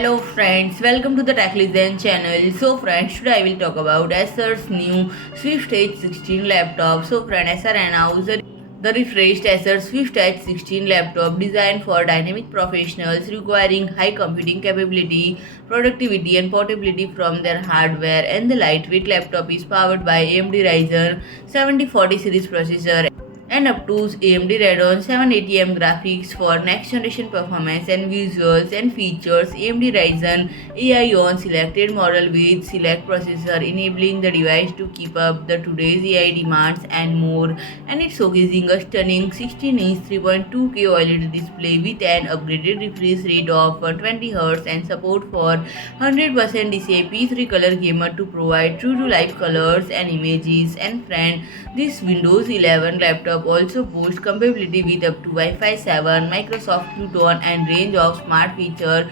Hello friends, welcome to the Tech Listen channel. So friends, today I will talk about Acer's new Swift Edge 16 laptop. So friend, Acer announced the refreshed Acer Swift Edge 16 laptop designed for dynamic professionals requiring high computing capability, productivity and portability from their hardware. And the lightweight laptop is powered by AMD Ryzen 7040 series processor and up to AMD Radeon 780M graphics for next generation performance and visuals and features. AMD Ryzen AI on selected model with select processor, enabling the device to keep up the today's AI demands and more. And it's showcasing a stunning 16-inch 3.2K OLED display with an upgraded refresh rate of 120Hz and support for 100% DCI-P3 color gamut to provide true to life colors and images. And friend, this Windows 11 laptop also boasts compatibility with up to Wi-Fi 7, Microsoft Pluton and range of smart features,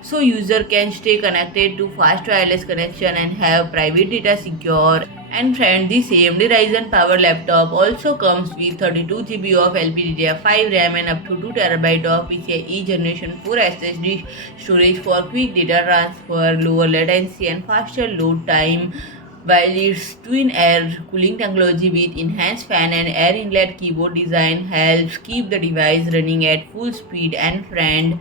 so user can stay connected to fast wireless connection and have private data secure. And friend, this AMD Ryzen power laptop also comes with 32GB of LPDDR5 RAM and up to 2TB of PCIe Generation 4 SSD storage for quick data transfer, lower latency and faster load time, while its twin air cooling technology with enhanced fan and air inlet keyboard design helps keep the device running at full speed. And friend,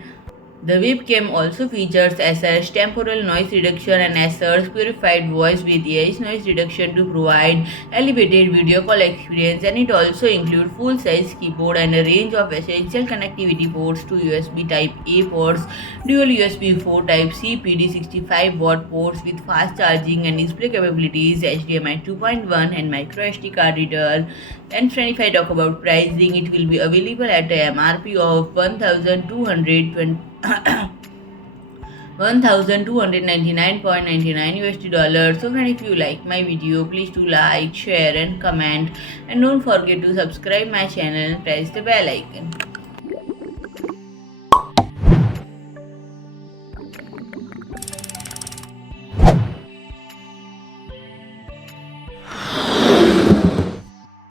the webcam also features Acer's temporal noise reduction and Acer's purified voice with AI's noise reduction to provide elevated video call experience, and it also includes full-size keyboard and a range of essential connectivity ports to USB Type-A ports, dual USB 4 Type-C PD 65W ports with fast charging and display capabilities, HDMI 2.1 and micro SD card reader. And friend, if I talk about pricing, it will be available at a MRP of 1,299.99 USD dollars. So friend, if you like my video, please do like, share and comment, and don't forget to subscribe my channel and press the bell icon.